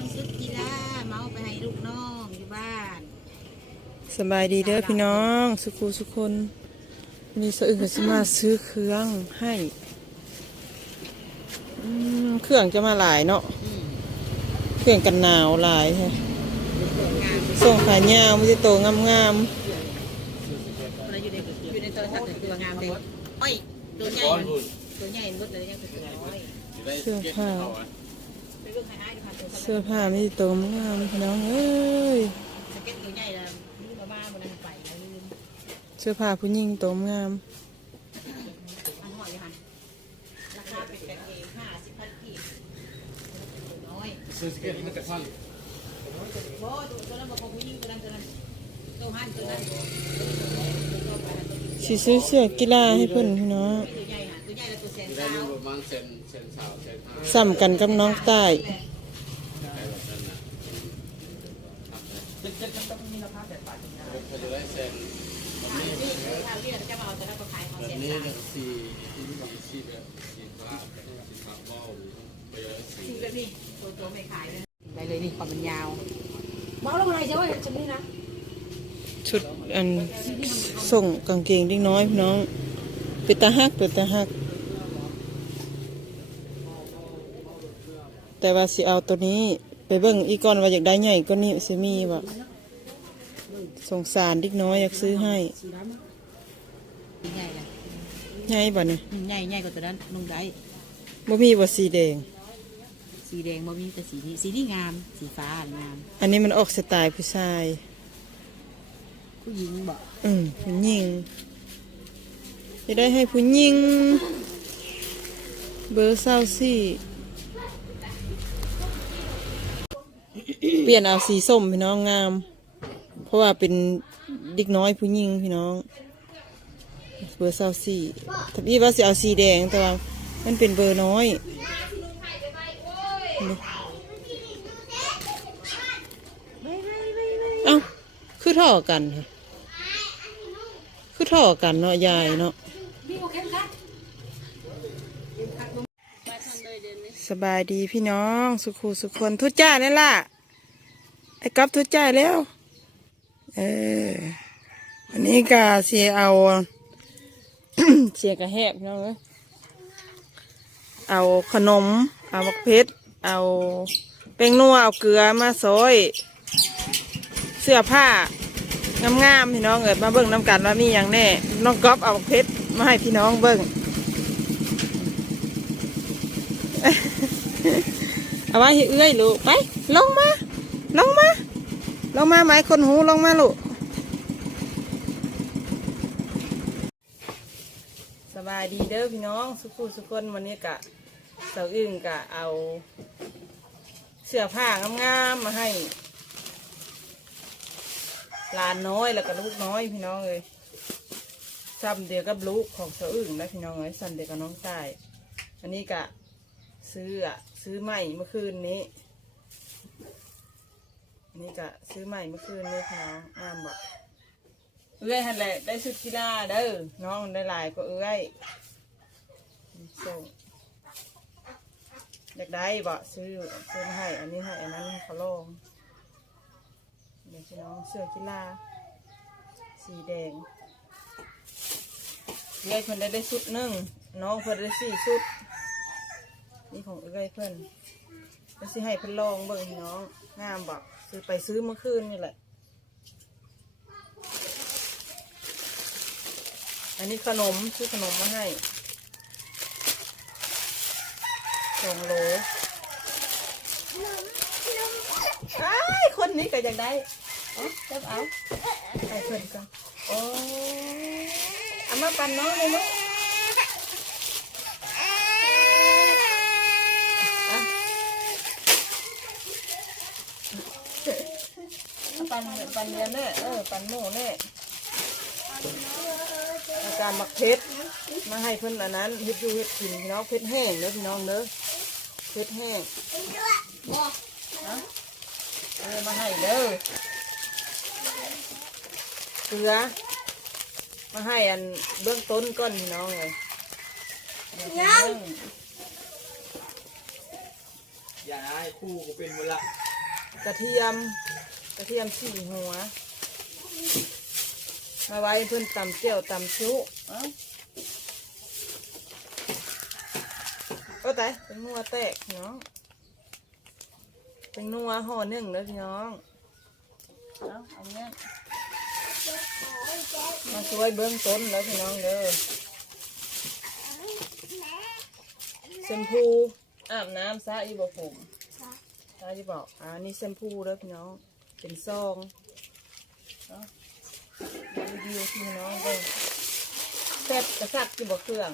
รื่องชุดกีฬาเมาไปให้ลูกน้องอยู่บ้านสบายดีเด้อพี่น้อง สุขุสุคนมีสะอึกสมาซื้อเครื่องให้อืมเครื่องจะมาหลายเนาะเครื่องกันหนาวหลายใช่ส่งขายาวมันจะโตงามเราอยู่ในอยู่ในโทรศัพท์ตัวงามเลยอ้อยตัวใหญ่ตัวใหญ่หมดเลยยังตัวน้อยๆเสื้อผ้าไปเบิ่งให้อ้ายดูค่ะตัว เสื้อผ้าม่ได้โตงามพี่น้องเอ้ยเสื้อผ้าผู้หญิงโตงามอันหอยเลยค่ะราคาเป็นกันเองามชิ้นตัวนั้นตัวหันตัวนั้นตัวไปตัวสิซื้อเสื้อกีฬาให้เพิ่อนพี่น้อง ได้เก้าอยู่ประมาณเซนเซนสาวเซนห้าซ้ำกันกับน้องใต้ ได้แบบนั้นนะเขาจะได้เซนแบบนี้นี่คือทางเรียกจะมาเอาตัวนั้นมาขายเขาแบบแสนนี้เก้าเนี่ยสี่ที่นี่บางสี่แบบสี่กลาสี่ขาเบ้าไปเลยสี่คือแบบนี้ตัวตัวไม่ขายเลยไปเลยนี่ความมันยาวเมาลงอะไรใช่ไหมฉันนี่นะชุดอันส่งกางเกงเด็กน้อยพี่น้องเป็นตาฮักเป็นตาฮัก แต่ว่าสิเอาตัวนี้ ไปเบิ่งอีกก่อนว่าอยากได้ใหญ่ก็นี่สิมีว่ะสงสารเด็กน้อยอยากซื้อให้ ใหญ่เลยใหญ่บ่เนี่ยใหญ่ใหญ่กว่าตัวนั้นนุ่งได้บ่มีบ่สีแดง สีแดงบ่มีแต่สีนี้สีนี้งาม สีฟ้างาม อันนี้มันออกสไตล์ผู้ชาย ผู้หญิงบอกอืมผู้หญิงจะได้ให้ผู้หญิงเบอร์เศร้าสี่ เปลี่ยนเอาสีส้มพี่น้องงาม เพราะว่าเป็นเด็กน้อยผู้หญิงพี่น้องเบอร์เศร้าสี่ถ้าพี่ว่าสิเอาสีแดงแต่ว่ามันเป็นเบอร์น้อยเอ้าคือท่อกันค่ะคือท่อกันเนาะยายเนาะสบายดีพี่น้อง สุขูสุขคนทุจ้านั่นล่ะ ไอ้กับทุจ้าแล้ว เอออันนี้ก็เสียเอา เสียกระแหบพี่น้องเอ้ยเอาขนม เอาบักเพชรเอาแป้งนัวเอาเกลือมาซอย เสื้อผ้างามๆพี่น้องเอิดมาเบิ่งน้ำกันว่ามีอย่างแน่ น้องก๊อฟเอาบักเพชรมาให้พี่น้องเบิ่งเอาไว้ให้เอื้อยลูกไป ลงมา ลงมา ลงมาไหมคนหูลงมาลูกสบายดีเด้อพี่น้องสุขุสุขคนวันนี้กะเสาอึ้งกะเอาเสื้อผ้างามๆมาให้หลานน้อยแล้วก็ลูกน้อยพี่น้องเลยซ้ำเดียวกับลูกของเสาอึ้งนะพี่น้องเลยซ้ำเดียวกับน้องใต้อันนี้กะซื้ออะซื้อใหม่เมื่อคืนนี้ นี่ก็ซื้อใหม่เมื่อคืนนี้ค่ะน้องงามบอกเอื้อยหันแหละได้ชุดกีฬาเด้อน้องได้หลายก็เอื้อยส่งอยากได้บ่ซื้อซื้อมาให้ อันนี้ให้อันนั้นให้เขาลองเดี๋ยวพี่น้องเสื้อกีฬาสีแดงเอื้อยคนได้ได้ชุดหนึ่งน้องคนได้สี่ชุด นี่ของเอ้ยเพื่อนแล้วสิให้เพิ่นลองเบิ่งให้น้องงามบอก ซื้อไปซื้อเมื่อคืนนี่แหละ อันนี้ขนมซื้อขนมมาให้สองโลไอ้คนนี้ก็อยากได้เอาเก็บเอาให้เพื่อนกันโอ้เอามาปั่นน้องเลยลูกปั นปันเนียนแน่เออปันหมูแน่อาการหมักเพชรมาให้เพิ่นอันนั้นเฮ็ดอยู่เฮ็ดกินพี่น้องเพชรแห้งเด้อพี่น้องเด้อเพชรแห้งนะเออมาให้เด้อเกลือมาให้อันเบื้องต้นก่อนพี่น้องเลยเดี๋ยวสิเบิ่งอย่าให้คู่กูเป็นเวลากระเทียมก ระเทียมสี่หัว มาไว้เพื่อนตำเจียวตำชุเอ้าก็แต่เป็นนัวแตกน้องเป็นนัวห่อหนึ่งเลยพี่น้องเอาอันนี้มาช่วยเบื้องต้นแล้วพี่น้องเด้อแชมพูอาบน้ำซะอีบอกผมซะอีบอกอ่านี่แชมพูแล้วพี่น้อง เป็นซองเนาะรีวิวพี่น้องเบิ่งแซ่บกระซักที่บอกเครื่อง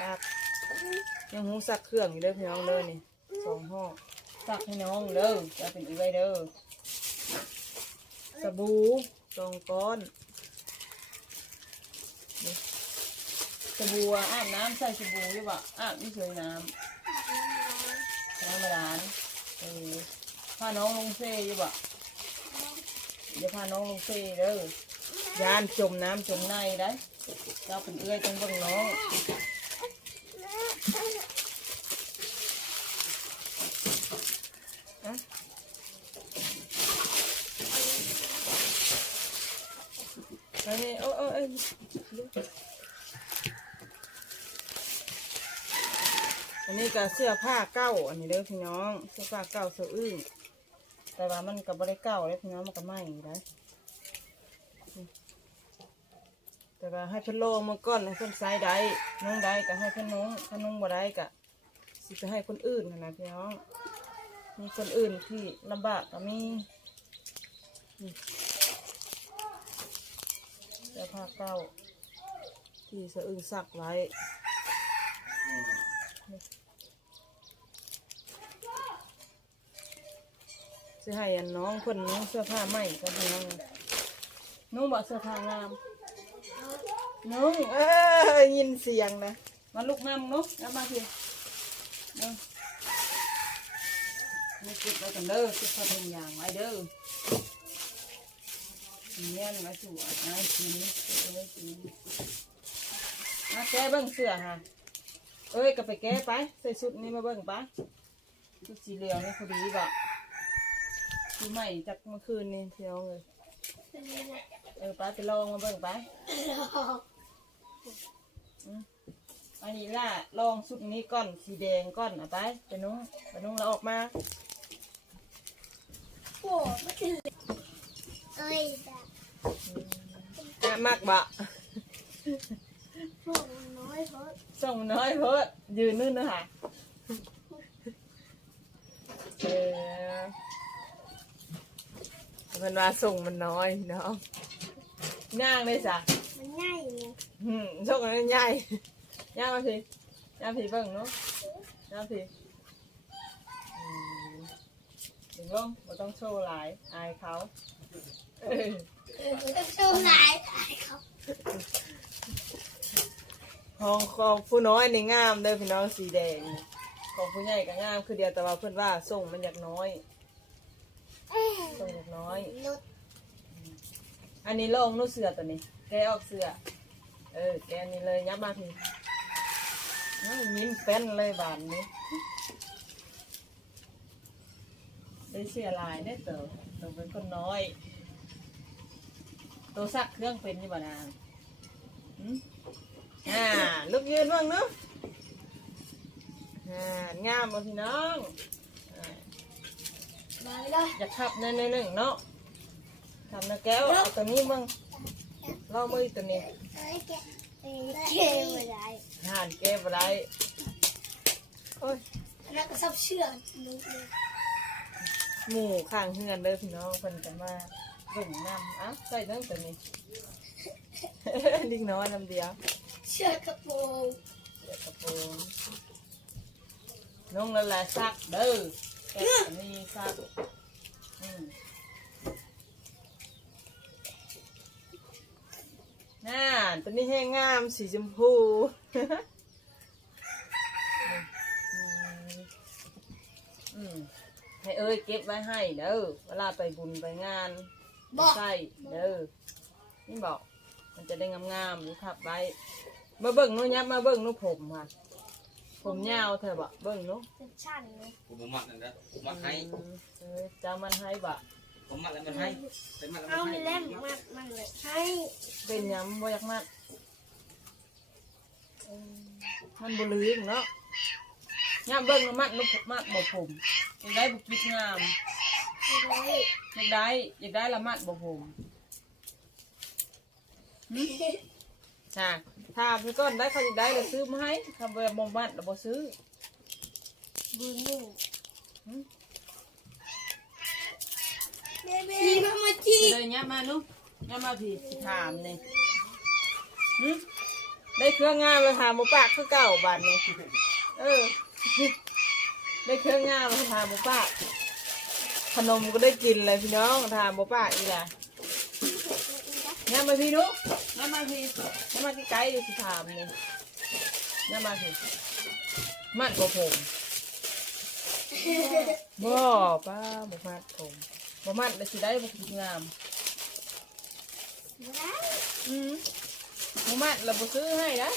ซักยังหูซักเครื่องอยู่เด้อพี่น้องเด้อนี่สองห้อซักให้น้องเด้อจะเป็นอีไว้เด้อสบู่สองก้อนสบู่อาบน้ำใส่สบู่หรือเปล่าอาบนี่เฉยน้ำน้ำมาดานเออ พาน้องลงเซ่อยู่บ่อย่าพาน้องลงเซ่เด้อยานจมน้ำจมในได้เจ้าเป็นเอื้อยต้องเบิ่งน้องอะอันนี้โอ้โอ้ยอันนี้ก็เสื้อผ้าเก้า อันนี้เด้อพี่น้อง เสื้อผ้าเก้าเสื้ออึ้ง แต่ว่ามันก็บ่ได้เก่าเลยพี่น้องมันก็ไหม้อยู่ได้แต่ว่าให้เพิ่นโลงมาก่อนให้เพิ่นใส่ได้นุ่งได้ก็ให้เพิ่นนุ่งถ้านุ่งบ่ได้ก็สิไปให้คนอื่นนั่นนะพี่น้องมีคนอื่นที่ลำบากก็มีเสื้อผ้าเก่าที่สะอึ้งซักไว้ สิให้อันน้องคนนุ่งเสื้อผ้าใหม่ก็พี่น้องนุ่งบ่เสื้อผ้างามนุ่งเอ้ยยินเสียงนะมาลุกน้ำนุ๊กน้ำมาทีนึงนี่เก็บไว้กันเด้อเก็บผ้าถุงยางไว้เด้อเนี่ยมาสู่อ่านกินเก็บไว้กินมาแก้เบิ้งเสื้อฮะเอ้ยก็ไปแก้ไปใส่ชุดนี้มาเบิ้งไปชุดสีเหลืองนี่พอดีบ่ คือใหม่จากเมื่อคืนนี่เที่ยวเลยเออไปไปลองมาเบิ้งไปอันนี้ล่ะลองชุดนี้ก่อนสีแดงก่อนเอาไปไปนุ่งไปนุ่งแล้วออกมาเอ้ยแบบอะมากบะพวกน้อยเพราะส่งน้อยเพิ่ยืนนู่นนะค่ะเออ มันว่าส่งมันน้อยเนาะย่างเลยจ้ะมันง่ายไงอืมส่งมันใหญ่ย่างมาสิย่างผีเบิ่งเนาะย่างผีอืมเดี๋ยวลงเราต้องโชว์หลายอายเขาเออเออต้องสู้หลายหลายครับของของผู้น้อยนี่งามเด้อพี่น้องสีแดง ของผู้ใหญ่ก็งามคือเดียวแต่ว่าเพื่อนว่าส่งมันอยากน้อยเอ้ย ส่งอยากน้อย นุดอันนี้ลองนู่นเสือตัวนี้ แกะออกเสือ เออ แกะอันนี้เลยยับมาทีอื้อยิ้มแป้นเลยบานนี้ ได้เสือลายได้เต๋อเต๋อเป็นคนน้อย ตัวซักเครื่องเป็นอยี่บ่นางหืมอ่า ลูกยืนบ้างเนาะอ่างามบ่พี่น้องอ่า มาเลยอยากขับในในหนึ่งเนาะทำนะแก้วเอาตัวนี้มึงเล่ามือตัวนี้เอ้ยแกเอ้ยเก่งไม่ได้ห่านแก้วอะไรโอ้ยแล้วก็ชอบเชื่อนุดเลยหมูข้างเฮือนเด้อพี่น้องเพิ่นกันมาหลุ่มน้ำอะใส่เรื่องตัวนี้ลิงน้อยลำเดียวเชื่อกระโปรงเดี๋ยวกระโปรงน้องละลายซักเด้อ แก้วตัวนี้ซักอืมน่าตัวนี้แห้งงามสีชมพู อืมให้เอ้ยเก็บไว้ให้เด้อเวลาไปบุญไปงานบอกใส่เด้อนี่บอก มันจะได้งามๆนี่ขับไว้ มาเบิ่งนู้นยับมาเบิ่งนู้นผมค่ะ ผมยาวเถอะบะเบิ่งเนาะเป็นชั้นเลยผมมัดนั่นนะผมมัดให้เออจะมันให้บะผมมัดแล้วมันให้เป็นมัดแล้วเอามันไปให้เล่นมันมันเลยให้เป็นหยังบ่อยากมัดเออมันบ่ลืมเนาะยามเบิ่งแล้วมัดนุมัดบ่ผมอยากได้บ่คิดงามเลยอยากได้อยากได้ละมัดบ่ผมหึค่ะ ถ้าพี่ก้อนได้เขาอยากได้แล้วซื้อมาให้ทำแบบบ่มัดแล้วบ่ซื้อบูนูหึเบบีมามาจีเลยเนี่ยมานุเนี่ยมาพี่สิถามนี่หึได้เครื่องงานมาถามหมูปากคือเก่าบาทนี่เออ ได้เครื่องงานมาถามหมูปากขนมก็ได้กินเลยพี่น้องถามหมูปากอีแหละเนี่ยมาพี่นุเนี่ยมาพี่เนี่ยมาที่ไกด์ดิสิถามนี่เนี่ยมาพี่มัดบ่ผมบ่ป้าบ่มัดผมบ่มัดแล้วสิได้บ่กินงามอืมหมูมัดเราบ่ซื้อให้นะ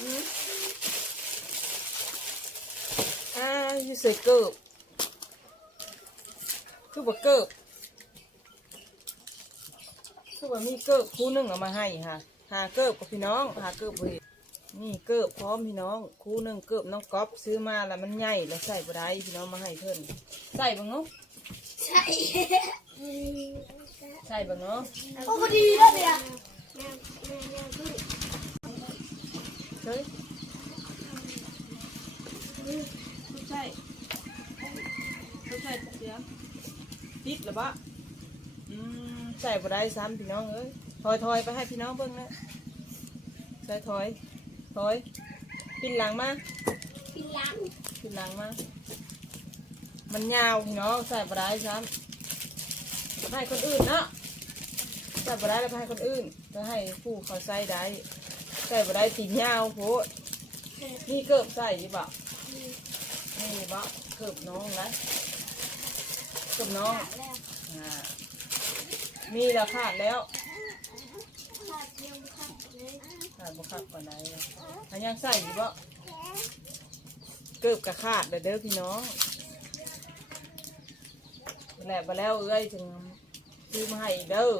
อืมอ่าอยู่ใส่เกิบคือบ่เกิบ คือว่ามีเกิบคู่หนึงเอามาให้ค่ะหาเกิบกับพี่น้องหาเกิบบ่เห็นนี่เกิบพร้อมพี่น้อง คู่หนึงเกิบน้องก๊อฟซื้อมาแล้วมันใหญ่แล้วใส่บ่ได้พี่น้องมาให้เพิ่นใส่บ่งเนาะใช่ใส่บ่เนาะโอ้พอดีแล้วเนี่ยแม่แม่แม่พึ่งเฮ้ยไม่ใช่ไม่ใช่เสียติดหรือปะอืม ใส่บ่ได้ซ้ำพี่น้องเอ้ยถอยถอยไปให้พี่น้องเบิ่งนะใส่ถอยถอยปินหลังมาปีหลังปินหลังมา มันยาวพี่น้องใส่บ่ได้ซ้ำให้คนอื่นเนาะใส่บ่ได้แล้วไปให้คนอื่นจะให้ผู้เขาใส่ได้ใส่บ่ได้ตีนยาวโพดนี่เกิบใส่ยี่บะนี่บะเกิบน้องนะเกิบน้องแล้วอ่า มีแล้วขาดแล้วขาดยังขาดเลยขาดบ่ขาดกว่าไหนเลยอันยังใส่ยี่บะเกิบกับขาดเด้อเด้อพี่น้องแหละมาแล้วเอ้ยถึงซื้อมาให้อีกเด้อ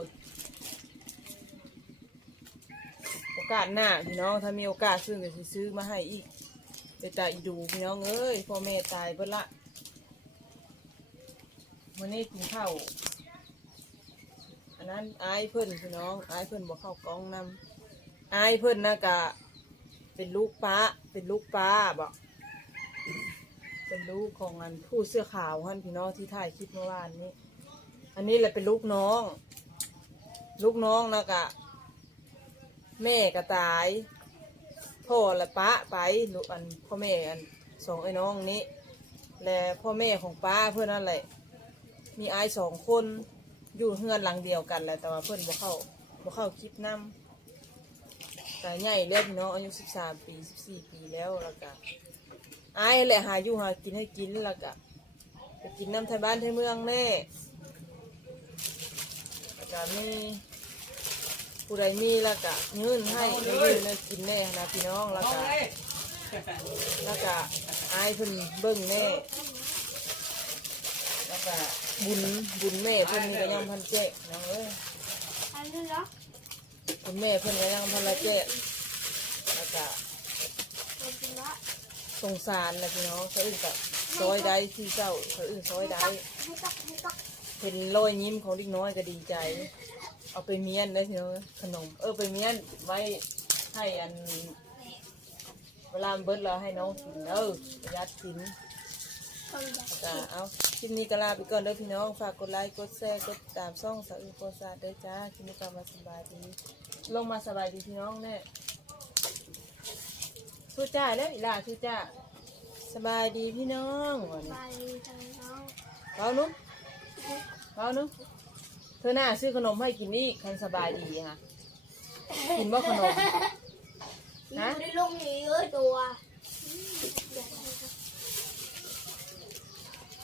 โอกาสหน้าพี่น้องถ้ามีโอกาสซื้อก็สิซื้อมาให้อีกไปตายอีดูพี่น้องเอ้ยพ่อแม่ตายเบิดละวันนี้กินข้าว อันนั้นอายเพิ่อนพี่น้องอายเพิ่อนบอกเข้ากล้องนำอายเพิ่อนนะกะเป็นลูกป้าเป็นลูกป้าบอกเป็นลูกของอันผู้เสื้อขาวฮั่นพี่น้องที่ถ่ายคลิปเมื่อวานนี้ อันนี้แหละเป็นลูกน้อง ลูกน้องนะกะแม่ก็ตาย พ่อและป้าไปลูกอันพ่อแม่อันสองไอ้น้องนี้ และพ่อแม่ของป้าเพื่อนนั่นแหละมีอายสองคน อยู่เฮือนหลังเดียวกันแหละแต่ว่าเพื่อนบ่เข้าบ่เข้าคลิปนํแต่ใหญ่แล้วพี่น้องอายุสิบสามปีสิบสี่ปีแล้วแล้วก็อายแหละหาอยู่หากินให้กินแล้วก็ไปกินน้ำไทยบ้านไทยเมืองแน่แล้วก็มีผู้ใดมีแล้วก็ยื่นให้ยื่นให้กินแน่นะพี่น้องแล้วก็แล้วก็อายเพิ่นเบิ่งแน่แล้วก็ บุญบุญแม่เพิ่นนี่ก็ยังพันแจกน้องเอ้ยอันนี้เหรอบุญแม่เพิ่นก็ยังพันละแจกแล้วก็เอาจริงละสงสารนะพี่น้องเขาอื่นก็ซอยได้ที่เจ้าเขาอื่นซอยได้ให้ตักให้ตักเห็นรอยยิ้มของเด็กน้อยก็ดีใจ เอาไปเมียนได้พี่น้องขนม เออไปเมียนไว้ให้อันเวลามันเบิดแล้วให้น้องกินเออประหยัดกินคนอยากจ้าเอาค ลิปนี้ก็ลาไปก่อนเด้อพี่น้อง ฝากกดไลค์กดแชร์กดติดตามช่องสาวอือโกซาด้วยจ้าคลิปนี้ก็มาสบายดี ลงมาสบายดีพี่น้องแน่สู้จ้าแล้วอีหล่าสู้จ้าสบายดีพี่น้องวันไปนี้ทางน้องเรานุ๊กเรานุ๊กเธอหน้าซื้อขนมให้กินอีกคันสบายดีค่ะ กินบ่ขนม อยู่ในโรงนี้เอ้ยตัว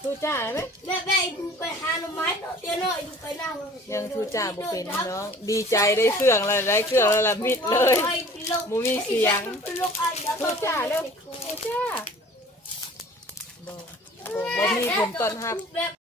ทุทูจ้าไหมแม่แม่ดูไปหาหน่อไม้เนาะเดี๋ยวหน่อยดูไปหน้ายังทูจ้าบ่เป็นน้อง ดีใจได้เครื่องแล้วได้เครื่องแล้วละมิดเลยมูมีเสียงทูจ้าเร็วทูจ้าบ่บ่มีผมตอนรับแบบ